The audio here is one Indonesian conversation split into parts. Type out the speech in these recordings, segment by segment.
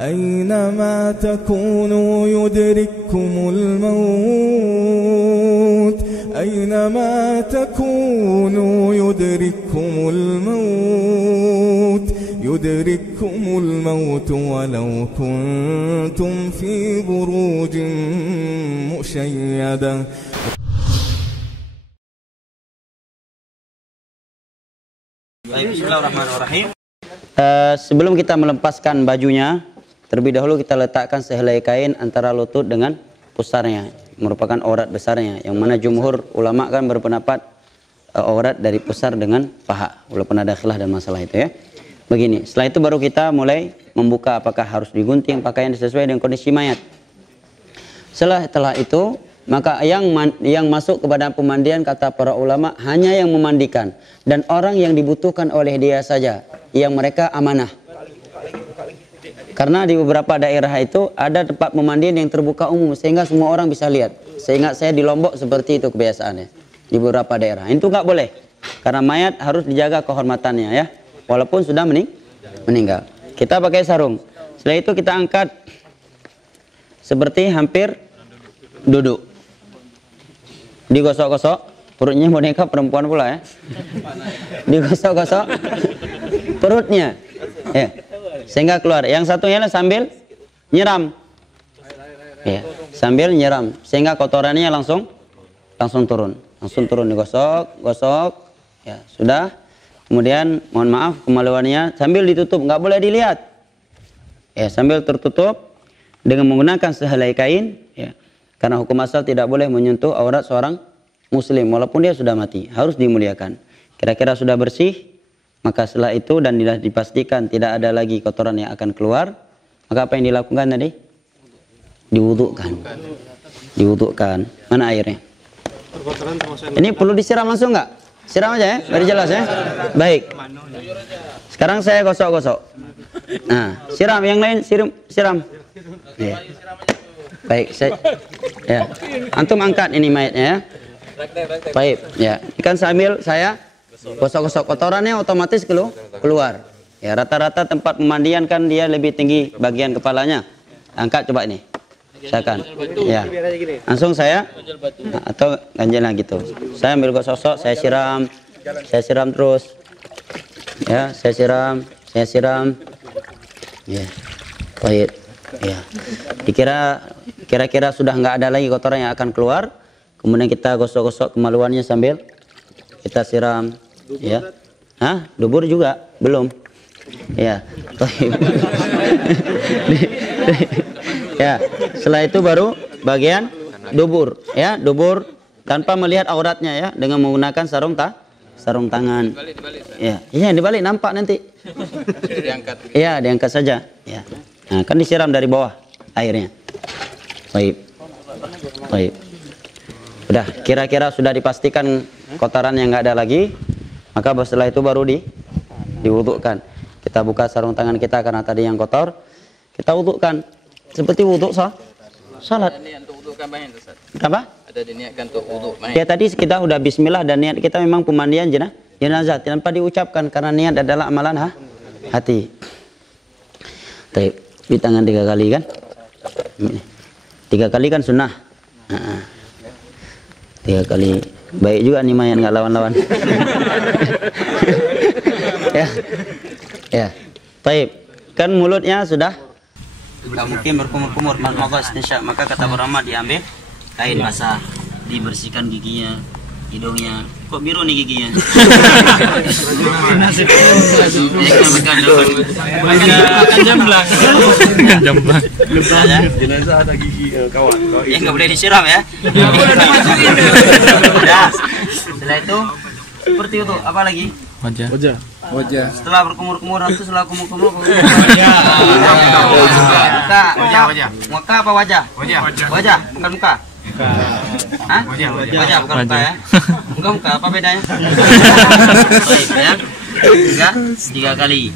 أينما تكونوا يدرككم الموت أينما تكونوا يدرككم الموت ولو كنتم في بروج مشيدة. Bismillahirrahmanirrahim. Sebelum kita melepaskan bajunya, terlebih dahulu kita letakkan sehelai kain antara lutut dengan pusarnya, merupakan aurat besarnya, yang mana jumhur ulama kan berpendapat aurat dari pusar dengan paha, walaupun ada khilaf dan masalah itu ya. Begini, setelah itu baru kita mulai membuka apakah harus digunting pakaian sesuai dengan kondisi mayat. Setelah itu, maka yang masuk kepada pemandian kata para ulama hanya yang memandikan dan orang yang dibutuhkan oleh dia saja, yang mereka amanah. Karena di beberapa daerah itu ada tempat pemandian yang terbuka umum sehingga semua orang bisa lihat. Sehingga saya di Lombok seperti itu kebiasaannya di beberapa daerah. Itu nggak boleh karena mayat harus dijaga kehormatannya ya, walaupun sudah meninggal. Kita pakai sarung. Setelah itu kita angkat seperti hampir duduk. Digosok-gosok, perutnya boneka perempuan pula ya. Digosok-gosok perutnya. Ya. Sehingga keluar. Yang satunya sambil nyiram. Ya, sambil nyiram sehingga kotorannya langsung turun. Langsung turun digosok, gosok. Ya, sudah. Kemudian mohon maaf kemaluannya sambil ditutup, nggak boleh dilihat. Ya, sambil tertutup dengan menggunakan sehelai kain, ya. Karena hukum asal tidak boleh menyentuh aurat seorang muslim walaupun dia sudah mati, harus dimuliakan. Kira-kira sudah bersih, maka setelah itu dan dipastikan tidak ada lagi kotoran yang akan keluar, maka apa yang dilakukan tadi? Diwudukkan. Mana airnya? Ini perlu disiram langsung nggak? Siram aja ya, biar jelas ya. Baik. Sekarang saya gosok-gosok. Nah, siram yang lain, siram. Ya. Baik, ya. Antum angkat ini mayatnya ya. Baik, ya. Ikan sambil saya gosok-gosok, kotorannya otomatis keluar. Ya, rata-rata tempat pemandian kan dia lebih tinggi bagian kepalanya. Angkat coba ini. Silakan. Ya. Langsung saya atau ganjel gitu. Saya ambil gosok, saya siram terus. Ya, saya siram. Ya. Baik. Ya. Kira-kira sudah nggak ada lagi kotoran yang akan keluar. Kemudian kita gosok-gosok kemaluannya sambil kita siram. Ya. Hah? Dubur juga? Belum. Ya. Ya. Setelah itu baru bagian dubur. Ya, dubur tanpa melihat auratnya ya, dengan menggunakan sarung tangan. Ya. Iya, dibalik nampak nanti. Diangkat. Iya, diangkat saja. Ya. Nah, kan disiram dari bawah airnya. Baik. Udah, kira-kira sudah dipastikan kotoran yang nggak ada lagi, maka setelah itu baru diwudukkan. Kita buka sarung tangan kita karena tadi yang kotor, kita wudukkan seperti wuduk salat. Apa? Ada diniatkan untuk wuduk. Ya tadi kita udah bismillah dan niat kita memang pemandian jenazah tanpa diucapkan karena niat adalah amalan hati. Baik. Di tangan 3 kali kan? 3 kali kan sunnah. 3 kali. Baik juga nih mayat nggak lawan-lawan. Ya. Baik. Kan mulutnya sudah mungkin berkumur-kumur, maka kata ulama diambil kain basah, dibersihkan giginya, hidungnya. Kok biru nih giginya? Jamblang. Jenazah ada gigi kawan. Ya nggak boleh disiram ya. Nah, setelah itu seperti itu apa lagi? Wajah. Setelah berkumur-kumur nanti setelah kumur-kumur. Wajah. Muka apa wajah? Wajah, bukan muka. Hah? Wajah bukan muka ya. Muka apa bedanya? Baik ya. 3 kali.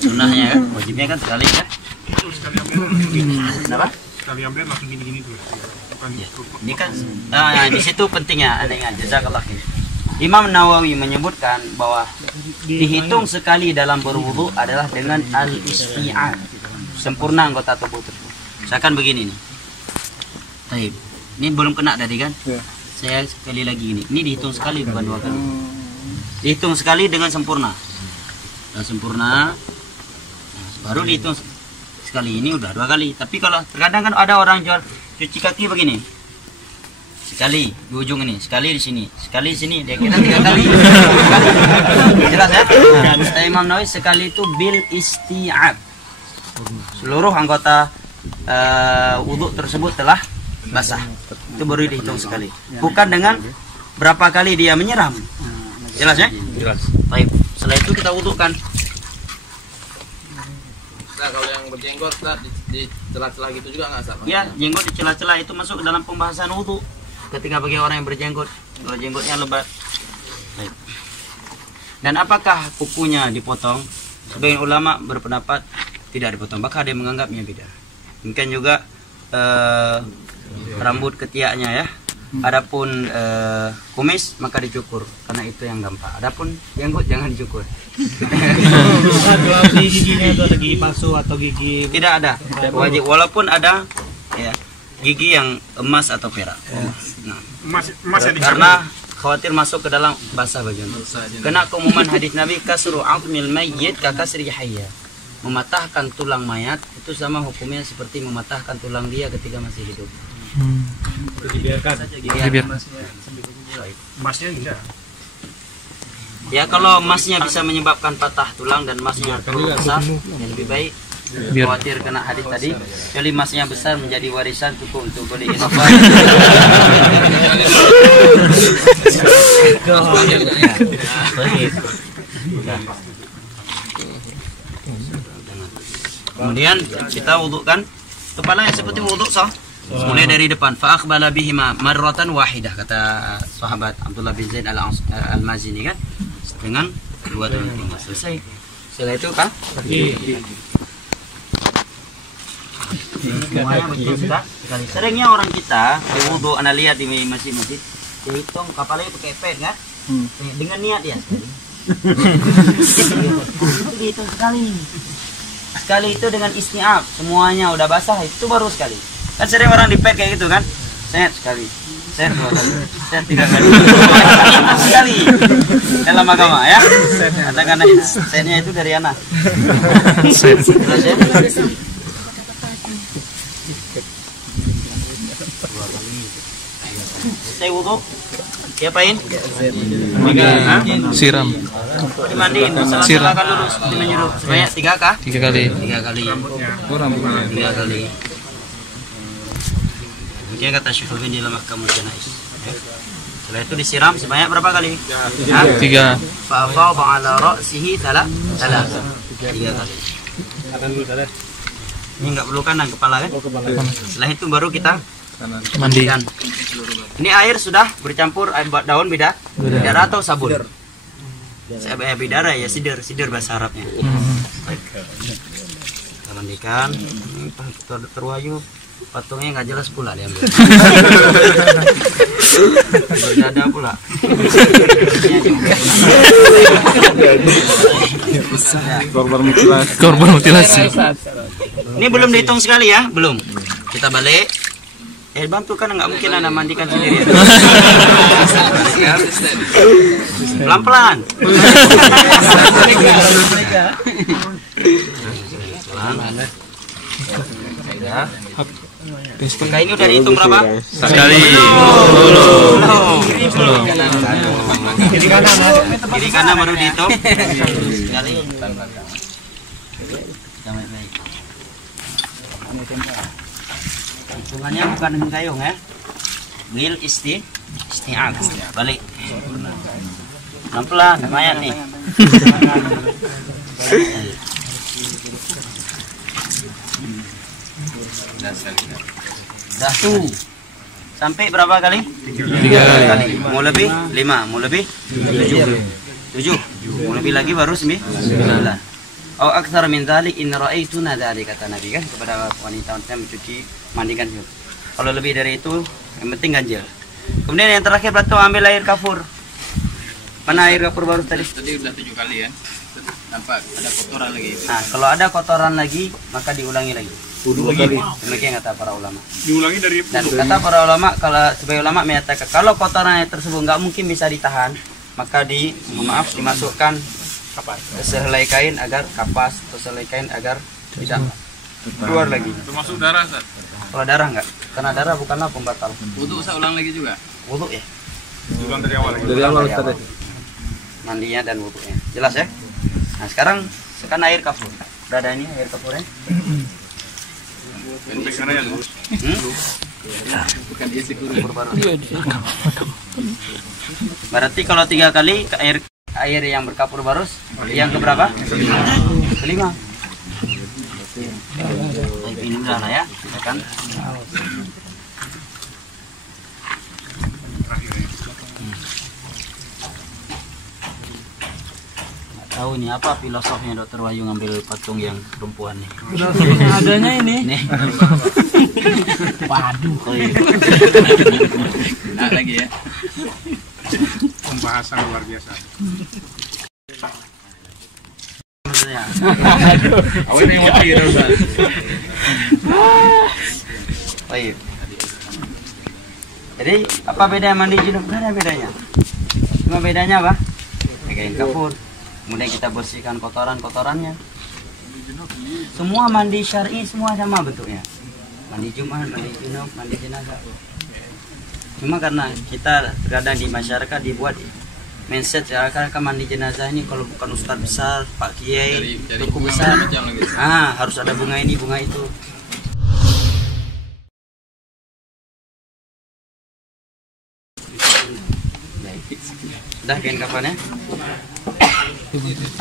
Sunnahnya kan, wajibnya kan sekali ya. Kenapa? Sekali ambil langsung gini-gini tuh. Ini kan di situ pentingnya ada yang jazakallah. Imam Nawawi menyebutkan bahwa dihitung sekali dalam berwudu adalah dengan al-isti'an. sempurna anggota tubuh tersebut. Misalkan begini nih. Baik. Ini belum kena tadi kan? Saya sekali lagi ini. Ini dihitung sekali bukan 2 kali. Dihitung sekali dengan sempurna. Nah, sempurna. Nah, baru dihitung sekali, ini udah 2 kali. Tapi kalau terkadang kan ada orang jual cuci kaki begini. Sekali di ujung ini, sekali di sini, sekali di sini, dia kira 3 kali. Jelas ya? Nah, kata Imam Nawawi sekali itu bil isti'ab. Seluruh anggota wudhu tersebut telah basah. Itu baru dihitung sekali. Bukan dengan berapa kali dia menyiram. Jelas ya? Jelas. Baik. Setelah itu kita wudhukan. Nah, kalau yang berjenggot di celah-celah gitu juga nggak sah? Ya, jenggot di celah-celah itu masuk ke dalam pembahasan wudhu. Ketika bagi orang yang berjenggot, kalau jenggotnya lebat. Baik. Dan apakah kukunya dipotong? Sebagian ulama berpendapat tidak dipotong, bahkan ada yang menganggapnya beda. Mungkin juga rambut ketiaknya ya. Adapun kumis maka dicukur, karena itu yang gampang. Adapun jenggot jangan dicukur. Di giginya itu ada gigi palsu atau gigi? Tidak ada, wajib. Walaupun ada ya, gigi yang emas atau perak. Nah, karena khawatir masuk ke dalam basah bagian. Kena keumuman hadis Nabi kasru aqmil mayyit ka kasri hayya. Mematahkan tulang mayat itu sama hukumnya seperti mematahkan tulang dia ketika masih hidup. Dibiarkan. Emasnya enggak. Ya kalau emasnya bisa menyebabkan patah tulang dan emasnya terlalu besar, ya lebih baik. Khawatir kena hadis tadi, jadi emasnya besar menjadi warisan cukup untuk beli inovasi. Kemudian kita wudhukan kepala yang seperti wudhu sah. Mulai dari depan. Fa aqbala bihima marratan wahidah, kata sahabat Abdullah bin Zaid al-Mazini kan, dengan 2 tangan tinggal. Selesai. Setelah itu kan semuanya begitu sudah sekali. Seringnya orang kita wudhu, anda lihat di masjid-masjid, dia hitung kepalanya pakai pet kan, dengan niat dia dihitung sekali itu dengan isti'ab, semuanya udah basah itu baru sekali. Kan sering orang di pet kayak gitu kan, set sekali, set 2 kali, set 3 kali, sekali dalam agama ya. Katakan setnya itu dari anak. Saya wudhu, diapain? Siram. Dimandiin, salah-salahkan dulu, dimenyerup sebanyak 3 kah? 3 kali. 3 kali. 3 kali. Mungkin kata Syekh Al-Albani dalam Ahkamul Janaiz. Setelah itu disiram sebanyak berapa kali? 3. Fa'afadha 'ala ra'sihi 3 kali. Ini enggak perlu kanan kepala kan? Setelah itu baru kita Mandi. Ini air sudah bercampur daun bidara atau sabun. Saya bidara ya, sidir bahasa Arabnya. Baik. Kita mandikan. Terwayu patungnya nggak jelas pula dia ambil. Berada pula. Korban mutilasi. Ini belum dihitung sekali ya, belum. Kita balik. Bantu kan nggak mungkin anda mandikan sendiri. Pelan-pelan. Maka ini udah dihitung berapa? Sekali. Kiri kanan baru dihitung. Sekali. Hitungannya bukan dengan gayung ya. Bil isti'ab. Balik. Pelan-pelan lumayan nih. Dah tuh. Sampai berapa kali? 3 kali. Mau lebih? 5. Mau lebih? 7. Mau lebih lagi baru 9. Au aktsar min dzalik in ra'aituna dzalik, kata Nabi kan kepada wanita-wanita mencuci mandikan itu. Kalau lebih dari itu yang penting ganjil. Kemudian yang terakhir batu ambil air kafur. Mana air kafur baru tadi? Tadi udah 7 kali ya. nampak ada kotoran lagi. Nah, kalau ada kotoran lagi, maka diulangi lagi. Wudu lagi. Demikian kata para ulama. Diulangi dari Dan kata para ulama, kalau sebagai ulama menyatakan kalau kotorannya tersebut nggak mungkin bisa ditahan, maka dimasukkan sehelai kain agar kapas, atau sehelai kain agar tidak keluar lagi. Termasuk darah, Ustaz. Kalau darah nggak, karena darah bukanlah pembatal. Wudu saya ulang lagi juga. Wudu ya. diulang dari awal lagi. Dari awal Ustaz. Mandinya dan wudunya. Jelas ya? Nah, sekarang air kafur. Udah ada ini air kafurnya. Bukan dia sih Berarti kalau 3 kali air yang berkapur barus, yang keberapa? Kelima. Ini udah lah ya, kan? Tahu nih apa filosofnya Dokter Wahyu ngambil patung yang perempuan nih? Filosofinya adanya ini. Nih. Waduh. Nah lagi ya. Pembahasan luar biasa. Awalnya yang mau lagi Ustaz. Baik. Jadi apa bedanya mandi junub? Gak ada bedanya. Cuma bedanya apa? Kain kafur. Kemudian kita bersihkan kotoran-kotorannya. Semua mandi syar'i semua sama bentuknya. Mandi Jumat, mandi junub, mandi jenazah. Cuma karena kita terkadang di masyarakat dibuat mindset seakan-akan mandi jenazah ini kalau bukan ustadz besar, Pak Kiai, tuku besar, harus ada bunga ini, bunga itu. Sudah kain kafannya?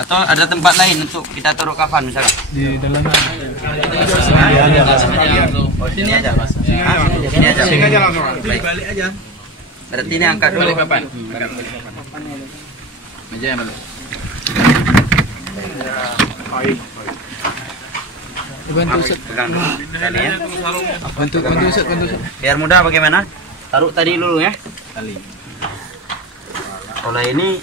Atau ada tempat lain untuk kita taruh kafan misalnya? Di dalam Oh, sini aja. Sini aja. Sini aja langsung. Balik aja. Berarti ini angkat dulu. Kapan? Meja yang mana? bantu Ustaz. Pegang tadi ya. Bantu Ustaz. Biar mudah bagaimana? Taruh tadi dulu ya. Tali. Kalau ini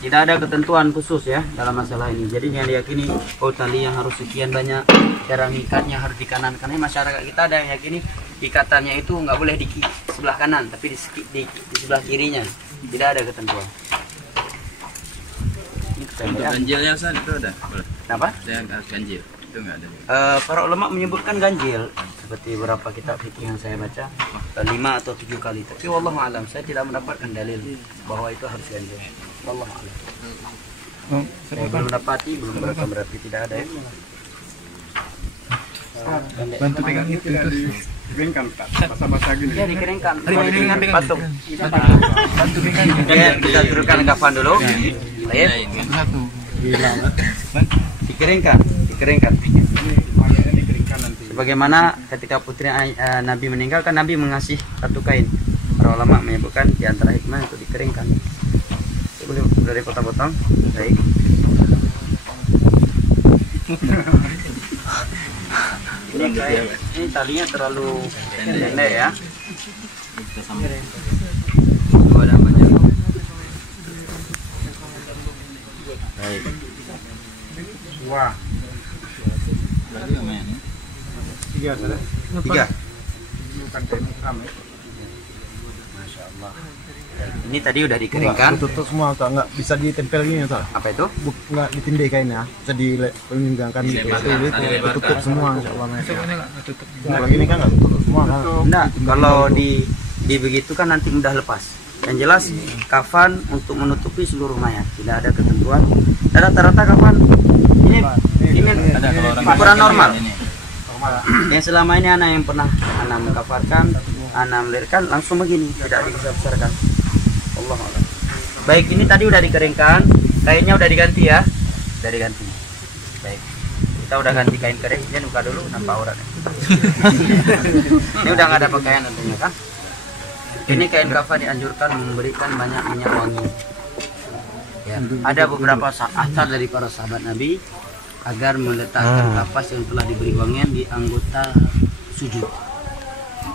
tidak ada ketentuan khusus ya dalam masalah ini. Jadi yang diyakini tali yang harus sekian banyak, cara ngikatnya harus di kanan. Karena masyarakat kita ada yang yakini ikatannya itu nggak boleh di sebelah kanan, tapi di sebelah kirinya. Tidak ada ketentuan. Untuk ganjilnya Ustaz itu ada. Kenapa? Saya ganjil. Itu enggak ada. Para ulama menyebutkan ganjil seperti beberapa kitab fikih yang saya baca 5 atau 7 kali. Tapi wallahu alam saya tidak mendapatkan dalil bahwa itu harus ganjil. Wallahu alam. Saya belum dapati, belum berarti tidak ada ya. Bantu pegang itu. Dikeringkan, basah-basah gini. Ya dikeringkan. Dikeringkan patung. Bantu pegang. Kita turunkan kafan dulu. Baik. Dikeringkan. Sebagaimana ketika putri Nabi meninggal kan Nabi mengasih satu kain. Para ulama menyebutkan di antara hikmah untuk dikeringkan. Boleh dari potong-potong. Baik. Ini talinya terlalu pendek ya. Ada banyak. Baik. Wah. Tiga sudah. Tiga. Bukan kain ramai. Masya Allah. Ini tadi udah dikeringkan. Tutup semua, nggak bisa ditempel gini, Ustaz. Apa itu? Nggak ditindih kainnya, bisa dilenggangkan gitu. Tutup semua, insya Allah. Kalau gini kan nggak tutup semua kan? Enggak, kalau begitu kan nanti mudah lepas. Yang jelas kafan untuk menutupi seluruh mayat, tidak ada ketentuan. Dan rata-rata kafan ini ukuran normal. Yang selama ini anak yang pernah anak mengkafarkan, anak melahirkan langsung begini, tidak dibesar-besarkan. Allah Allah. Baik, ini tadi udah dikeringkan, kainnya udah diganti ya, udah diganti. Baik, kita udah ganti kain kering, dia buka dulu nampak auratnya. Ini udah nggak ada pakaian tentunya kan? Ini kain kafan dianjurkan memberikan banyak minyak wangi. Ya, ada beberapa asar dari para sahabat Nabi agar meletakkan kapas yang telah diberi wangian di anggota sujud.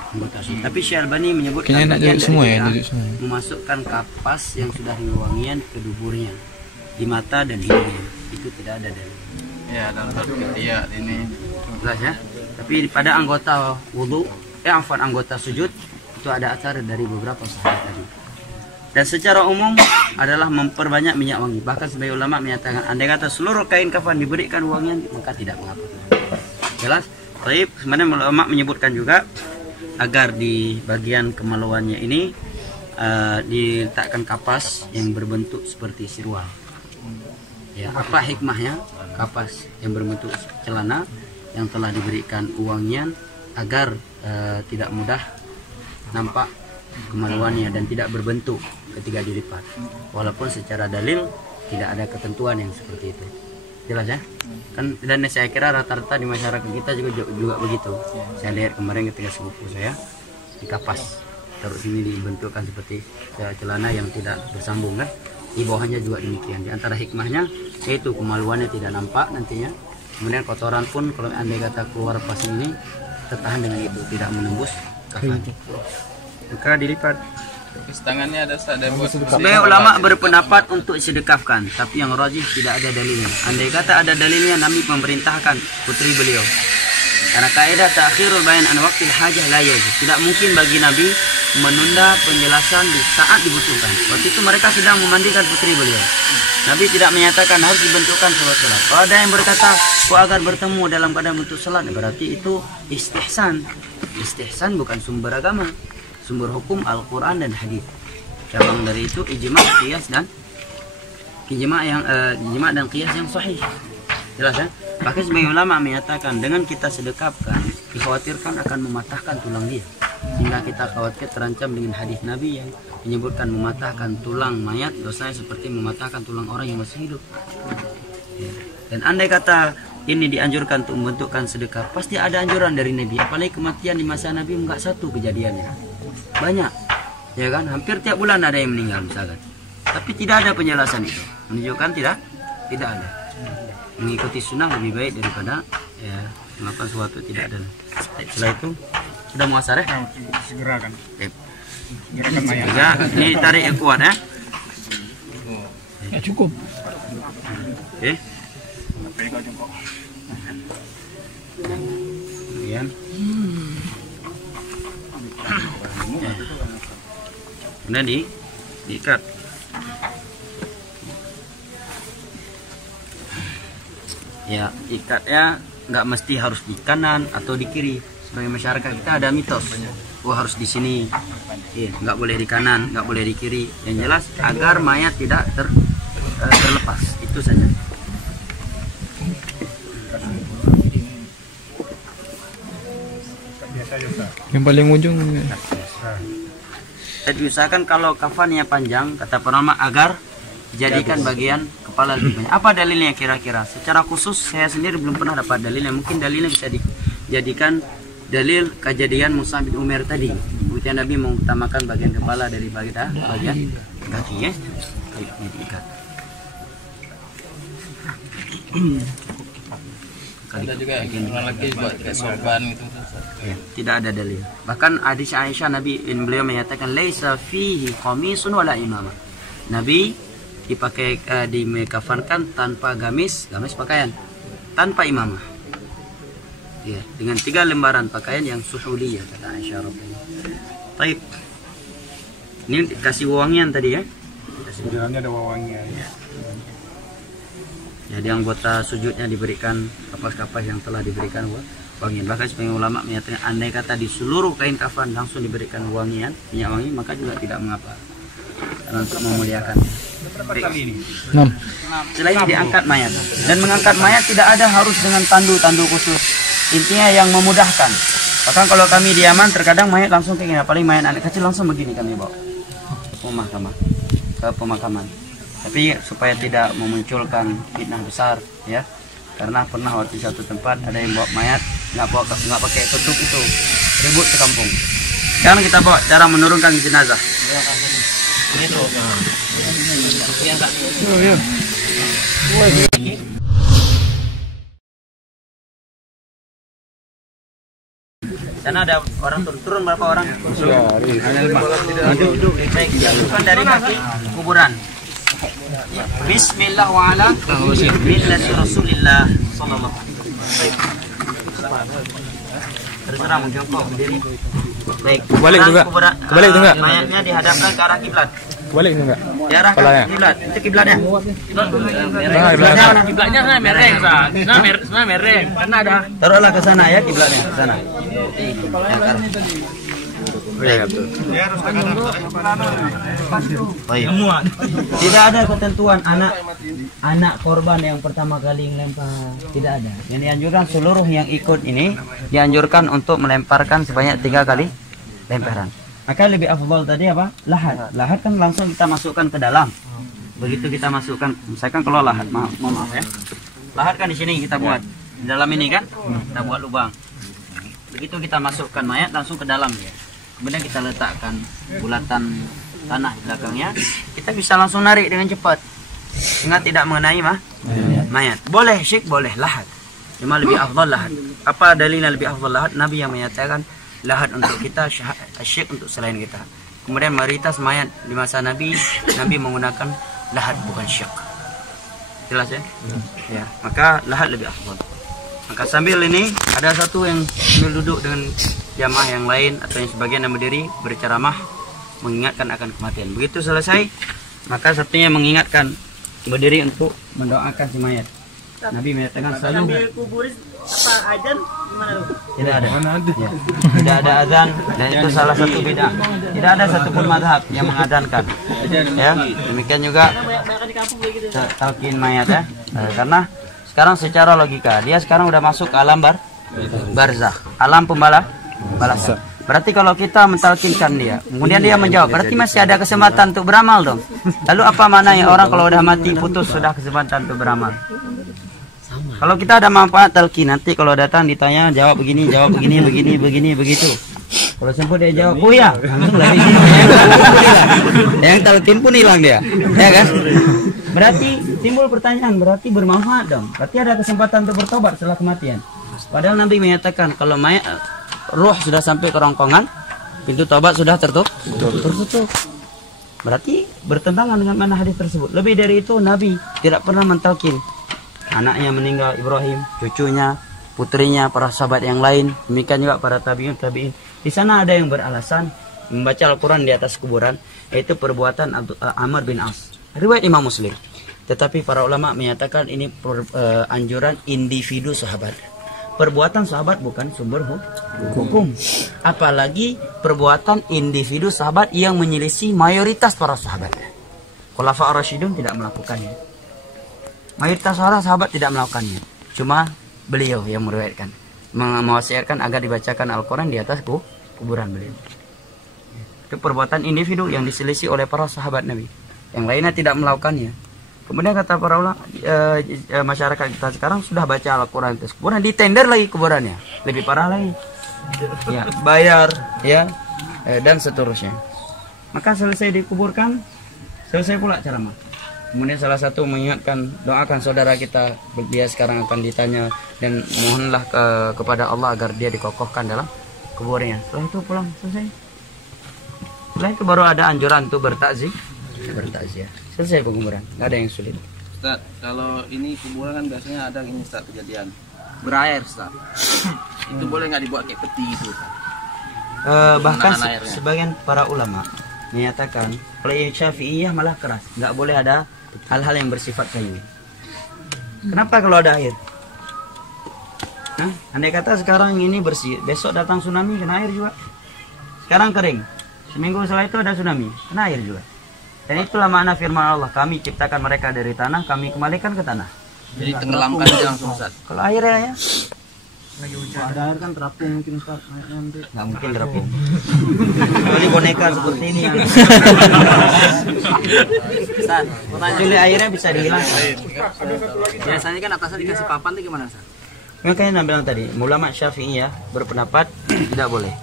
Tapi Syekh Albani menyebutkan memasukkan kapas yang sudah diberi wangian ke duburnya, di mata dan hidungnya. itu tidak ada dalil. Ya, dalam satu iya ini. Jelas ya. Tapi pada anggota wudu, anggota sujud itu ada acara dari beberapa sahabat tadi. Dan secara umum adalah memperbanyak minyak wangi. Bahkan sebagai ulama menyatakan andai kata seluruh kain kafan diberikan wangian maka tidak mengapa. Jelas? Baik, sebenarnya ulama menyebutkan juga agar di bagian kemaluannya ini diletakkan kapas yang berbentuk seperti sirwal. Ya, apa hikmahnya? Kapas yang berbentuk celana yang telah diberikan wangian agar tidak mudah nampak kemaluannya dan tidak berbentuk ketika dilipat. Walaupun secara dalil tidak ada ketentuan yang seperti itu. Jelas ya? Kan dan saya kira rata-rata di masyarakat kita juga begitu. Saya lihat kemarin ketika sepupu saya dikapas, terus ini dibentukkan seperti celana yang tidak bersambung kan? Di bawahnya juga demikian. Di antara hikmahnya yaitu kemaluannya tidak nampak nantinya. Kemudian kotoran pun kalau andai kata keluar pas ini tertahan dengan itu, tidak menembus kafan. Maka dilipat. Terus tangannya ada buat. Sebagai ulama berpendapat untuk sedekapkan, tapi yang rajih tidak ada dalilnya. Andai kata ada dalilnya, Nabi memerintahkan putri beliau. Karena kaidah ta'khirul bayan an waqtil hajah la yajuz. Tidak mungkin bagi Nabi menunda penjelasan di saat dibutuhkan. Waktu itu mereka sedang memandikan putri beliau. Nabi tidak menyatakan harus dibentukkan salat. Kalau ada yang berkata, agar bertemu dalam keadaan bentuk salat, berarti itu istihsan. Istihsan bukan sumber agama. Sumber hukum Al-Quran dan hadis. Cabang dari itu ijma, qiyas dan ijma dan qiyas yang sahih. Jelas ya? Bahkan sebagian ulama menyatakan dengan kita sedekapkan dikhawatirkan akan mematahkan tulang dia. Sehingga kita khawatir terancam dengan hadis Nabi yang menyebutkan mematahkan tulang mayat dosanya seperti mematahkan tulang orang yang masih hidup. Dan andai kata ini dianjurkan untuk membentukkan sedekah, pasti ada anjuran dari Nabi. Apalagi kematian di masa Nabi enggak satu kejadiannya. Banyak, ya kan? Hampir tiap bulan ada yang meninggal misalkan. Tapi tidak ada penjelasan itu. Menunjukkan tidak ada. Mengikuti sunnah lebih baik daripada ya melakukan sesuatu tidak ada. Setelah itu sudah muasar ya? Segerakan. Segerakan mayat. Ya, ini tarik yang kuat ya. Ya cukup. Oke. Kemudian kemudian diikat. Ya, ikatnya nggak mesti harus di kanan atau di kiri. Sebagai masyarakat kita ada mitos, harus di sini, nggak boleh di kanan, nggak boleh di kiri. Yang jelas agar mayat tidak terlepas, itu saja. Yang paling ujung. Jadi usahakan kalau kafannya panjang, kata penama agar jadikan bagian kepala lebih banyak. Apa dalilnya kira-kira? Secara khusus saya sendiri belum pernah dapat dalilnya. Mungkin dalilnya bisa dijadikan dalil kejadian Mus'ab bin Umair tadi. Kemudian Nabi mengutamakan bagian kepala dari bagian kaki ya. Diikat. Ada juga yang lagi buat kayak sorban gitu. Ya, tidak ada dalil. Bahkan hadis Aisyah Nabi beliau menyatakan laisa fihi qamisun wala imamah. Nabi dipakai dikafankan tanpa gamis pakaian, tanpa imamah. Ya, dengan 3 lembaran pakaian yang suhuliyah kata Aisyah radhiyallahu anha. Baik. Ini dikasih wangian tadi ya. Jalannya ada wangian. Jadi anggota sujudnya diberikan kapas-kapas yang telah diberikan wangian. Bahkan sebagian ulama menyatakan andai kata di seluruh kain kafan langsung diberikan wangian, minyak wangi, maka juga tidak mengapa. Karena untuk memuliakan. Setelah ini diangkat mayat. Dan mengangkat mayat tidak ada harus dengan tandu khusus. Intinya yang memudahkan. Bahkan kalau kami di Yaman terkadang mayat langsung kayak gini, apalagi mayat anak kecil langsung begini kami bawa ke pemakaman. Tapi supaya tidak memunculkan fitnah besar ya, karena pernah waktu di satu tempat ada yang bawa mayat nggak pakai tutup itu, ribut sekampung. Sekarang kita bawa cara menurunkan jenazah. Sana ada orang turun berapa orang? Duduk dari kaki kuburan. Bismillah wa ala millati Rasulillah sallallahu alaihi wasallam. Terserah mau jongkok berdiri. Baik. Kebalik juga. Kebalik juga. Mayatnya dihadapkan ke arah kiblat. Kebalik juga. Diarahkan ke kiblat. Itu kiblatnya. Kiblatnya sana mereng, sana mereng. Karena ada. Taruhlah ke sana ya kiblatnya, ke sana. Ya, betul. Baik. Tidak ada ketentuan anak korban yang pertama kali melempar, tidak ada. Yang dianjurkan seluruh yang ikut ini dianjurkan untuk melemparkan sebanyak 3 kali lemparan. Maka lebih afdal tadi apa? Lahat. Lahat kan langsung kita masukkan ke dalam. Begitu kita masukkan, misalkan kalau lahat, maaf ya. Lahat kan di sini kita buat. Di dalam ini kan kita buat lubang. Begitu kita masukkan mayat langsung ke dalam ya. Kemudian kita letakkan bulatan tanah di belakangnya, kita bisa langsung narik dengan cepat sehingga tidak mengenai mayat. Boleh syik, boleh lahat, cuma lebih afdal lahat. Apa dalilnya lebih afdal lahat? Nabi yang menyatakan lahat untuk kita, syik untuk selain kita. Kemudian mayoritas mayat di masa Nabi menggunakan lahat bukan syik. Jelas ya? Ya, maka lahat lebih afdal. Maka sambil ini ada satu yang sambil duduk dengan jamaah yang lain atau yang sebagian yang berdiri berceramah mengingatkan akan kematian. Begitu selesai, maka satunya mengingatkan berdiri untuk mendoakan si mayat. Nabi menyatakan selalu Azan gimana lu? Tidak ada. Ya. Tidak ada azan dan itu salah satu bid'ah. Tidak ada satupun mazhab yang mengadzankan. Ya, demikian juga talqin mayat ya. Karena sekarang secara logika dia sekarang udah masuk ke alam barzakh, alam balasan. Berarti kalau kita mentalkinkan dia, kemudian dia menjawab, berarti masih ada kesempatan untuk beramal dong. Lalu apa maknanya orang kalau udah mati putus sudah kesempatan untuk beramal? Kalau kita ada manfaat talqin, nanti kalau datang ditanya jawab begini, begitu. Kalau sempat dia jawab, oh ya, langsung lagi. Yang talqin pun hilang dia, ya kan? Berarti timbul pertanyaan, berarti bermanfaat dong. Berarti ada kesempatan untuk bertobat setelah kematian. Padahal Nabi menyatakan kalau mayat roh sudah sampai ke rongkongan, pintu tobat sudah tertutup. Berarti bertentangan dengan mana hadis tersebut. Lebih dari itu Nabi tidak pernah mentalkin anaknya meninggal Ibrahim, cucunya, putrinya, para sahabat yang lain, demikian juga para tabi'in. Di sana ada yang beralasan membaca Al-Quran di atas kuburan, yaitu perbuatan Amr bin As. Riwayat Imam Muslim. Tetapi para ulama menyatakan ini anjuran individu sahabat. Perbuatan sahabat bukan sumber hukum. Apalagi perbuatan individu sahabat yang menyelisih mayoritas para sahabat. Khulafa ar-Rasyidun tidak melakukannya. Mayoritas para sahabat tidak melakukannya. Cuma beliau yang meriwayatkan, mewasiatkan agar dibacakan Al-Quran di atas kuburan beliau. Itu perbuatan individu yang diselisih oleh para sahabat Nabi. Yang lainnya tidak melakukannya. Kemudian kata para ulama, masyarakat kita sekarang sudah baca Al-Quran terus kuburan, ditender lagi kuburannya, lebih parah lagi. Ya, bayar, ya, dan seterusnya. Maka selesai dikuburkan, selesai pula ceramah. Kemudian salah satu mengingatkan, doakan saudara kita, dia sekarang akan ditanya dan mohonlah kepada Allah agar dia dikokohkan dalam kuburnya. Setelah itu pulang, selesai. Setelah itu baru ada anjuran untuk bertakziah. Selesai penguburan, nggak ada yang sulit. Ustaz, kalau ini kuburan kan biasanya ada ini Ustaz kejadian berair Ustaz. Itu boleh nggak dibuat kayak peti itu? Bahkan sebagian para ulama menyatakan kalau yang Syafi'iyah malah keras, nggak boleh ada hal-hal yang bersifat kayu. Kenapa kalau ada air? Andai kata sekarang ini bersih, besok datang tsunami kena air juga. Sekarang kering, seminggu setelah itu ada tsunami, kena air juga. Dan itulah makna firman Allah, kami ciptakan mereka dari tanah, kami kembalikan ke tanah. Jadi tenggelamkan aja langsung Ustaz. Kalau airnya ya, Ada air kan terapung mungkin Ustaz, airnya nanti. nggak mungkin terapung. Kecuali boneka seperti ini yang kecuali airnya bisa dihilangkan. Biasanya kan atasnya dikasih papan tuh gimana Ustaz? Makanya bilang tadi, ulama Syafi'iyah berpendapat tidak boleh.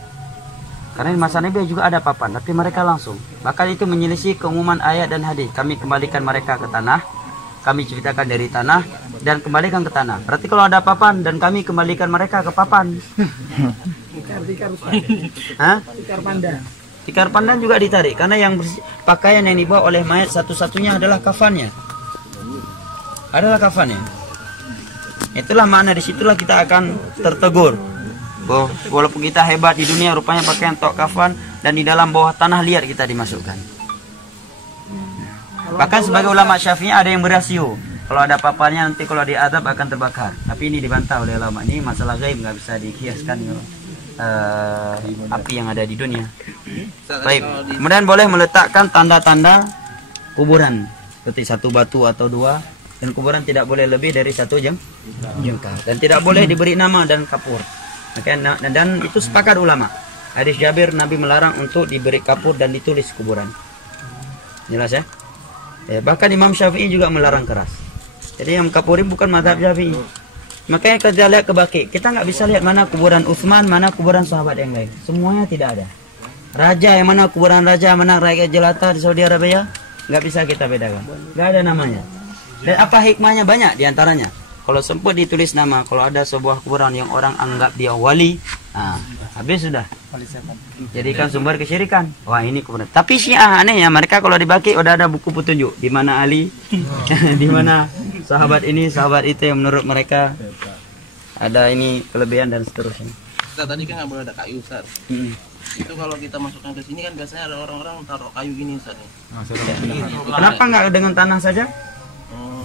Karena di masa Nabi juga ada papan, tapi mereka langsung. Bahkan itu menyelisih keumuman ayat dan hadis. Kami kembalikan mereka ke tanah, kami ciptakan dari tanah dan kembalikan ke tanah. Berarti kalau ada papan dan kami kembalikan mereka ke papan. Hah? Tikar pandan juga ditarik karena yang pakaian yang dibawa oleh mayat satu-satunya adalah kafannya. Adalah kafannya. Itulah makna, disitulah kita akan tertegur. Walaupun kita hebat di dunia, rupanya pakaian tok kafan dan di dalam bawah tanah liat kita dimasukkan. Bahkan sebagai ulama Syafi'i ada yang berasio. Kalau ada paparnya nanti kalau diadab akan terbakar. Tapi ini dibantah oleh ulama, ini masalah gaib, nggak bisa dikiaskan api yang ada di dunia. Baik, kemudian boleh meletakkan tanda-tanda kuburan seperti satu batu atau dua, dan kuburan tidak boleh lebih dari satu jengkal, dan tidak boleh diberi nama dan kapur. Dan itu sepakat ulama. Hadis Jabir, Nabi melarang untuk diberi kapur dan ditulis kuburan. Jelas ya? Bahkan Imam Syafi'i juga melarang keras. Jadi yang kapuri bukan mazhab Syafi'i. Makanya kita lihat ke Baqi, kita nggak bisa lihat mana kuburan Utsman, mana kuburan sahabat yang lain. Semuanya tidak ada. Raja yang mana kuburan raja, mana rakyat jelata di Saudi Arabia, nggak bisa kita bedakan. Nggak ada namanya. Dan apa hikmahnya? Banyak diantaranya. Kalau sempat ditulis nama, kalau ada sebuah kuburan yang orang anggap dia wali, habis sudah. Jadikan sumber kesyirikan. Wah, ini kuburan. Tapi Syiah anehnya, mereka kalau di Baqi udah ada buku petunjuk di mana Ali, di mana sahabat ini, sahabat itu yang menurut mereka ada ini kelebihan dan seterusnya. Ustaz, tadi kan nggak boleh ada kayu, Ustaz. Itu kalau kita masukkan ke sini kan biasanya ada orang-orang taruh kayu gini, Ustaz. Kenapa nggak dengan tanah saja?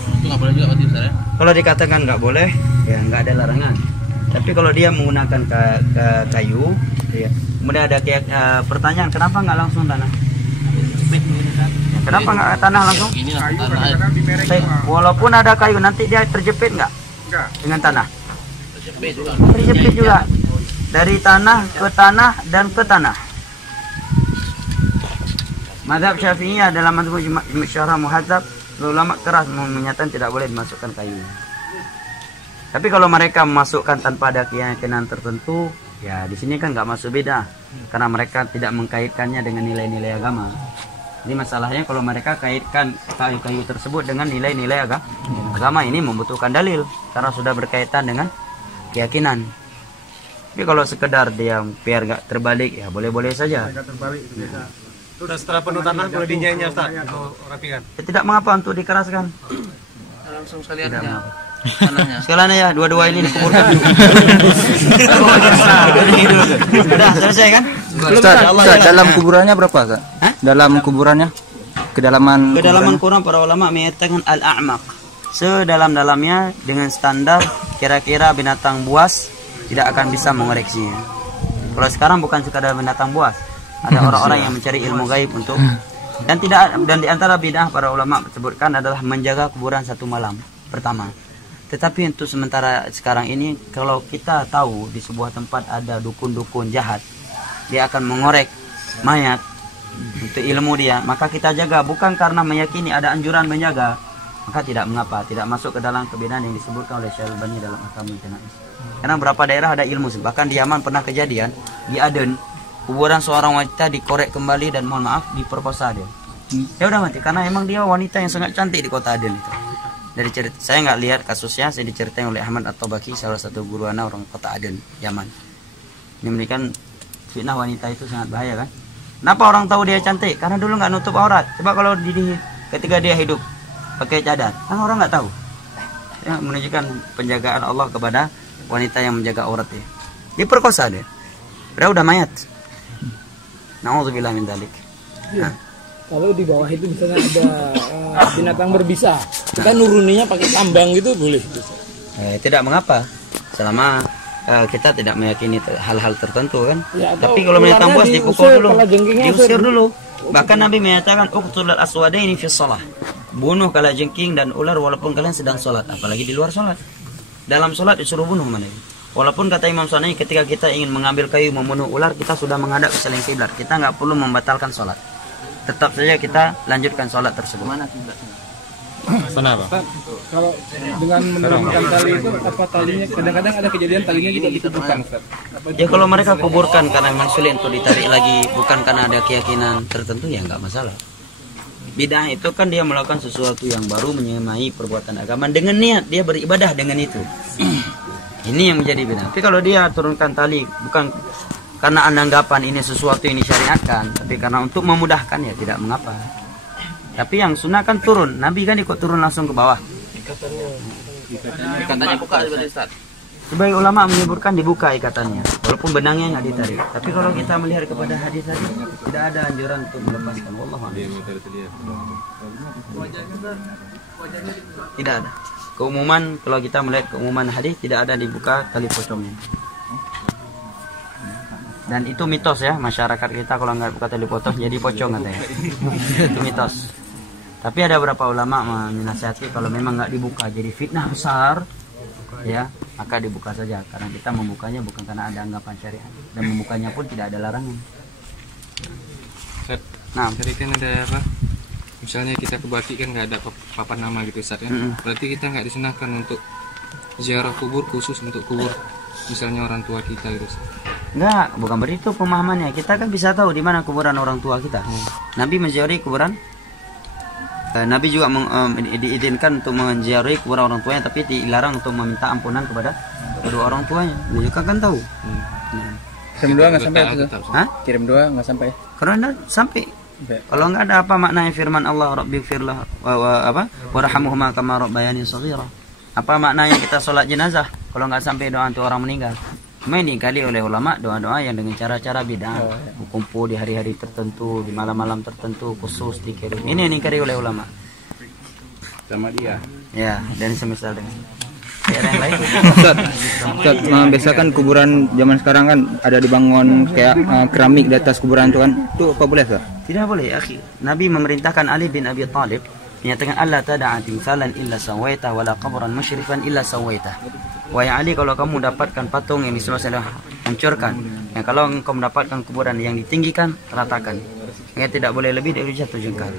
Itu nggak boleh juga berarti, Ustaz ya? Kalau dikatakan nggak boleh, ya nggak ada larangan. Tapi kalau dia menggunakan kayu, ya. Kemudian ada pertanyaan, kenapa nggak langsung tanah? Kenapa nggak tanah langsung? Walaupun ada kayu, nanti dia terjepit nggak dengan tanah? Terjepit juga. Dari tanah ke tanah dan ke tanah. Mazhab Syafi'i dalam mazhab Syarah Muhadzab, ulama keras menyatakan tidak boleh dimasukkan kayu. Tapi kalau mereka memasukkan tanpa ada keyakinan tertentu, ya di sini kan nggak masuk beda, karena mereka tidak mengkaitkannya dengan nilai-nilai agama. Jadi masalahnya kalau mereka kaitkan kayu-kayu tersebut dengan nilai-nilai agama, ini membutuhkan dalil karena sudah berkaitan dengan keyakinan. Tapi kalau sekedar dia biar nggak terbalik, ya boleh-boleh saja. Sudah setelah penuh tanah boleh dinyainya, Ustaz, atau rapikan? Ya, tidak mengapa untuk dikeraskan. Langsung sekalian aja tanahnya. Sekalian ya, dua-dua ini dikuburkan. Sudah selesai kan? Ustaz, dalam kuburannya berapa, Ustaz? Dalam kuburannya? Kedalaman Quran para ulama mengatakan al-a'maq. Sedalam-dalamnya dengan standar kira-kira binatang buas tidak akan bisa mengoreksinya. Kalau sekarang bukan sekadar binatang buas, ada orang-orang yang mencari ilmu gaib untuk dan di antara bid'ah para ulama sebutkan adalah menjaga kuburan satu malam pertama. Tetapi untuk sementara sekarang ini, kalau kita tahu di sebuah tempat ada dukun-dukun jahat, dia akan mengorek mayat untuk ilmu dia, maka kita jaga bukan karena meyakini ada anjuran menjaga, maka tidak mengapa, tidak masuk ke dalam kebid'ahan yang disebutkan oleh Syekh Al-Albani dalam Ahkamul Janaiz. Karena beberapa daerah ada ilmu, bahkan di Yaman pernah kejadian di Aden, kuburan seorang wanita dikorek kembali dan mohon maaf diperkosa dia. Ya udah mati karena emang dia wanita yang sangat cantik di kota Aden itu. Dari cerita saya nggak lihat kasusnya, saya diceritain oleh Ahmad At-Tabaki, salah satu guru ana orang kota Aden, Yaman. Ini memberikan fitnah wanita itu sangat bahaya kan? Kenapa orang tahu dia cantik? Karena dulu nggak nutup aurat. Coba kalau ketika dia hidup pakai cadar, kan orang nggak tahu. Ya, menunjukkan penjagaan Allah kepada wanita yang menjaga aurat dia. Diperkosa dia. Padahal udah mayat. Nauzubillah min dzalik. Nah. Kalau di bawah itu misalnya ada binatang berbisa, kita nuruninya pakai tambang gitu boleh? Tidak mengapa, selama kita tidak meyakini hal-hal tertentu kan. Ya, tapi kalau binatang buas dipukul dulu, diusir dulu. Bahkan Nabi menyatakan uqtulul aswadaini fi shalah. Bunuh kalajengking dan ular walaupun kalian sedang sholat, apalagi di luar sholat. Dalam sholat disuruh bunuh mana? Walaupun kata Imam Syafi'i ketika kita ingin mengambil kayu membunuh ular, kita sudah menghadap ke selain kiblat, kita nggak perlu membatalkan sholat. Tetap saja kita lanjutkan sholat tersebut. Mana kiblatnya? Kenapa? Kalau dengan menurunkan tali itu apa talinya? Kadang-kadang ada kejadian talinya juga dikuburkan, Ustaz. Ya kalau mereka kuburkan karena memang sulit untuk ditarik lagi, bukan karena ada keyakinan tertentu, ya nggak masalah. Bid'ah itu kan dia melakukan sesuatu yang baru, menyamai perbuatan agama dengan niat dia beribadah dengan itu. Ini yang menjadi bid'ah. Tapi kalau dia turunkan tali bukan karena anda anggapan ini sesuatu yang disyariatkan, tapi karena untuk memudahkan ya tidak mengapa. Tapi yang sunnah kan turun, Nabi kan ikut turun langsung ke bawah. Katanya buka seperti Ustaz. Sebagai ulama menyebutkan dibuka ikatannya, walaupun benangnya nggak ditarik. Tapi kalau kita melihat kepada hadis tadi, tidak ada anjuran untuk melepaskan. Wallahu a'lam. Tidak ada. Keumuman, kalau kita melihat keumuman hadis, tidak ada dibuka tali pocongnya. Dan itu mitos ya, masyarakat kita kalau nggak buka tali pocong jadi pocong katanya. Itu mitos. Tapi ada beberapa ulama menasihati kalau memang nggak dibuka jadi fitnah besar, ya maka dibuka saja, karena kita membukanya bukan karena ada anggapan syariat, dan membukanya pun tidak ada larangan. Nah, tadi kan ada apa? Misalnya kita ke Baki kan nggak ada papan nama gitu Ustaz kan? Berarti kita nggak disunahkan untuk ziarah kubur khusus untuk kubur misalnya orang tua kita gitu. Enggak, bukan begitu pemahamannya. Kita kan bisa tahu di mana kuburan orang tua kita. Nabi menziarahi kuburan. Nabi juga diizinkan untuk menziarahi kuburan orang tuanya, tapi dilarang untuk meminta ampunan kepada kedua orang tuanya. Dia juga kan tahu. Kirim doa nggak sampai itu? Hah? Kirim doa nggak sampai? Karena sampai. Kalau nggak ada apa maknanya firman Allah, Rabbighfirlah warhamhuma kama rabbayani shaghira. Apa maknanya kita sholat jenazah kalau nggak sampai doa untuk orang meninggal? Cuma ini kali oleh ulama doa-doa yang dengan cara-cara bid'ah, kumpul di hari-hari tertentu, di malam-malam tertentu khusus dikirim. Ini yang dikari oleh ulama. Sama dia. Ya, dan semisal dengan daerah yang lain. Ustaz, biasakan kuburan zaman sekarang kan ada dibangun kayak keramik di atas kuburan itu kan. Itu apa boleh Ustaz? Tidak boleh, akhi. Nabi memerintahkan Ali bin Abi Thalib menyatakan Allah tada'a timsalan illa sawaita wala qabran musyrifan illa sawaita. Wahai Ali, kalau kamu dapatkan patung yang disuruh hancurkan, ya kalau engkau mendapatkan kuburan yang ditinggikan, ratakan. Ya tidak boleh lebih dari 1 jengkal.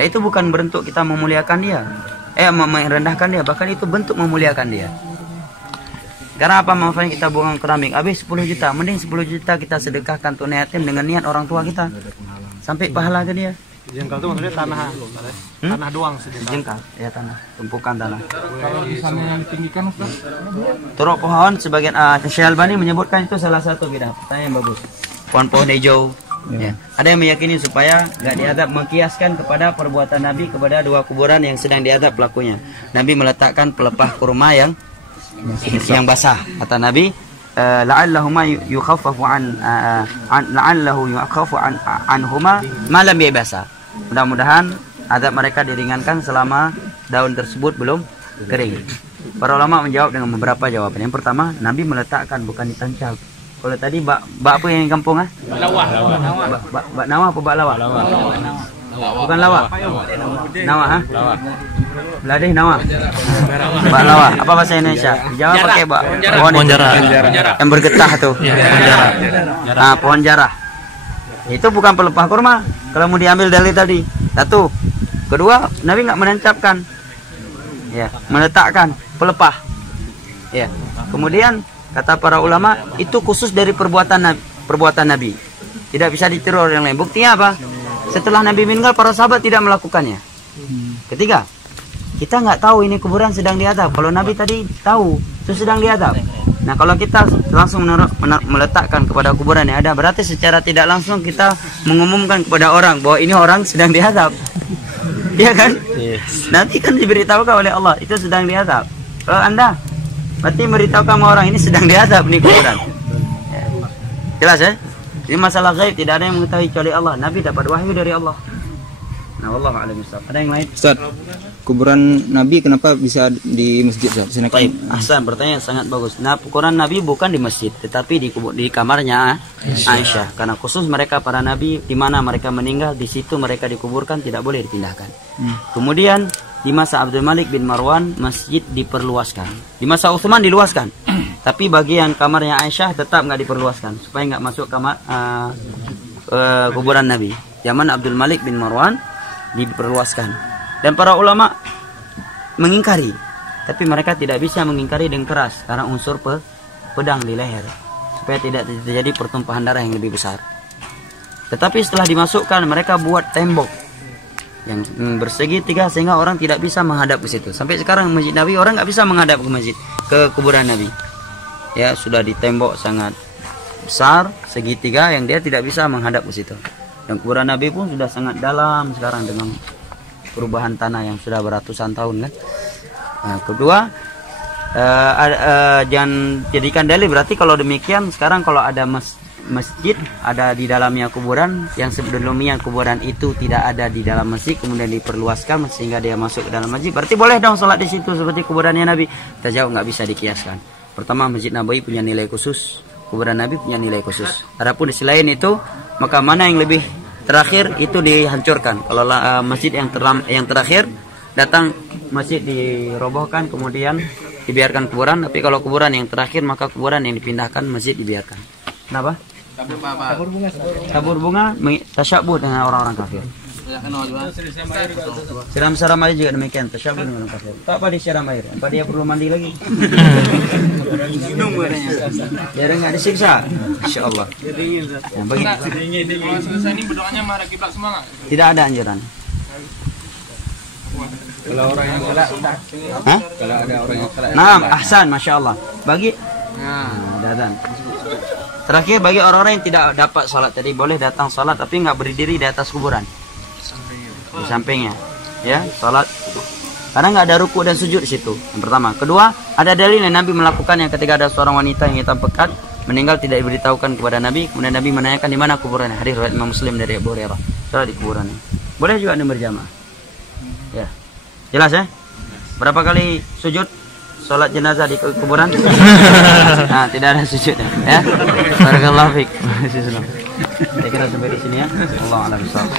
Ya, itu bukan bentuk kita memuliakan dia, merendahkan dia, bahkan itu bentuk memuliakan dia. Karena apa manfaatnya kita buang keramik? Habis 10 juta, mending 10 juta kita sedekahkan tunai yatim dengan niat orang tua kita, sampai pahala ke dia. Jengkal itu maksudnya tanah doang Jengkal, ya tanah, tumpukan tanah. Kalau di sana yang ditinggikan Ustaz? Turuk pohon sebagian Syekh Albani menyebutkan itu salah satu bid'ah. Pertanyaan yang bagus. Pohon-pohon hijau. Ya. Ada yang meyakini supaya nggak diadab, mengkiaskan kepada perbuatan Nabi kepada 2 kuburan yang sedang diadab pelakunya. Nabi meletakkan pelepah kurma yang basah. Kata Nabi, la'allahuma yukhaffafu anhuma ma lam yabasa. Mudah-mudahan adab mereka diringankan selama daun tersebut belum kering. Para ulama menjawab dengan beberapa jawaban. Yang pertama, Nabi meletakkan bukan ditancap. Kalau tadi bak apa yang di kampung Lawah. Bak nawa apa bak lawa? Bukan lawa. Nawa Beladih nawa. Bak lawa. Apa bahasa Indonesia? Dijawab pakai bak pohon jarah. Yang bergetah tuh. Pohon jarah. Itu bukan pelepah kurma. Kalau mau diambil dalil tadi. 1. Kedua, Nabi nggak menancapkan. Ya, meletakkan pelepah. Ya. Kemudian kata para ulama itu khusus dari perbuatan Nabi. Tidak bisa ditiru orang lain. Buktinya apa? Setelah Nabi meninggal, para sahabat tidak melakukannya. Ketiga, kita nggak tahu ini kuburan sedang diadab. Kalau Nabi tadi tahu itu sedang diadab. Nah, kalau kita langsung meletakkan kepada kuburan yang ada, berarti secara tidak langsung kita mengumumkan kepada orang bahwa ini orang sedang diadab. Iya kan? Yes. Nanti kan diberitahukan oleh Allah itu sedang diadab. Kalau Anda berarti memberitahukan sama orang ini sedang diadab nih kuburan. Ya. Jelas ya? Ini masalah gaib, tidak ada yang mengetahui kecuali Allah. Nabi dapat wahyu dari Allah. Nah, wallahu a'lam bishawab. Ada yang lain? Ustaz, kuburan Nabi kenapa bisa di masjid Ustaz? Baik, Ahsan, pertanyaan sangat bagus. Nah, kuburan Nabi bukan di masjid, tetapi di kamarnya Aisyah. Karena khusus mereka para nabi di mana mereka meninggal, di situ mereka dikuburkan, tidak boleh dipindahkan. Kemudian di masa Abdul Malik bin Marwan masjid diperluaskan. Di masa Utsman diluaskan. Tapi bagian kamarnya Aisyah tetap nggak diperluaskan supaya nggak masuk kamar kuburan Nabi. Zaman Abdul Malik bin Marwan diperluaskan. Dan para ulama mengingkari, tapi mereka tidak bisa mengingkari dengan keras karena unsur pedang di leher supaya tidak terjadi pertumpahan darah yang lebih besar. Tetapi setelah dimasukkan, mereka buat tembok yang bersegi 3 sehingga orang tidak bisa menghadap ke situ. Sampai sekarang masjid Nabi orang nggak bisa menghadap ke masjid, ke kuburan Nabi. Ya, sudah ditembok sangat besar segitiga yang dia tidak bisa menghadap ke situ. Dan kuburan Nabi pun sudah sangat dalam sekarang dengan perubahan tanah yang sudah beratusan tahun kan. Nah, kedua, jangan jadikan dalil, berarti kalau demikian sekarang kalau ada masjid ada di dalamnya kuburan, yang sebelumnya kuburan itu tidak ada di dalam masjid kemudian diperluaskan sehingga dia masuk ke dalam masjid, berarti boleh dong sholat di situ seperti kuburannya Nabi. Kita jawab nggak bisa dikiaskan. Pertama, Masjid Nabawi punya nilai khusus, kuburan Nabi punya nilai khusus. Adapun di selain itu, maka mana yang lebih terakhir itu dihancurkan. Kalau masjid yang terakhir datang masjid dirobohkan kemudian dibiarkan kuburan, tapi kalau kuburan yang terakhir maka kuburan yang dipindahkan, masjid dibiarkan. Kenapa? Tabur bunga tasyabuh dengan orang-orang kafir. Siram-siram air juga demikian, tasyabuh dengan orang kafir. Tak apa disiram air, apa dia perlu mandi lagi? Biar enggak disiksa. Insyaallah. Nah, bagi Kalau selesai ini berdoanya menghadap kiblat semua nggak? tidak ada anjuran. Kalau orang yang salah udah. Hah? Kalau ada orang yang salah. Nah, ahsan, masya Allah. Bagi datang. Terakhir, bagi orang-orang yang tidak dapat sholat tadi, boleh datang sholat tapi nggak berdiri di atas kuburan, di sampingnya, ya sholat. Karena nggak ada ruku dan sujud di situ. Yang pertama. Kedua, ada dalil yang Nabi melakukan yang ketika ada seorang wanita yang hitam pekat meninggal tidak diberitahukan kepada Nabi, kemudian Nabi menanyakan di mana kuburannya. Hadis riwayat Imam Muslim dari Abu Hurairah. Sholat di kuburannya. Boleh juga Anda berjamaah. Ya, jelas ya. Berapa kali sujud sholat jenazah di kuburan? Nah, tidak ada sujud ya. Barakallahu fiik. Saya kira sampai di sini ya. Allahu a'lam bishawab.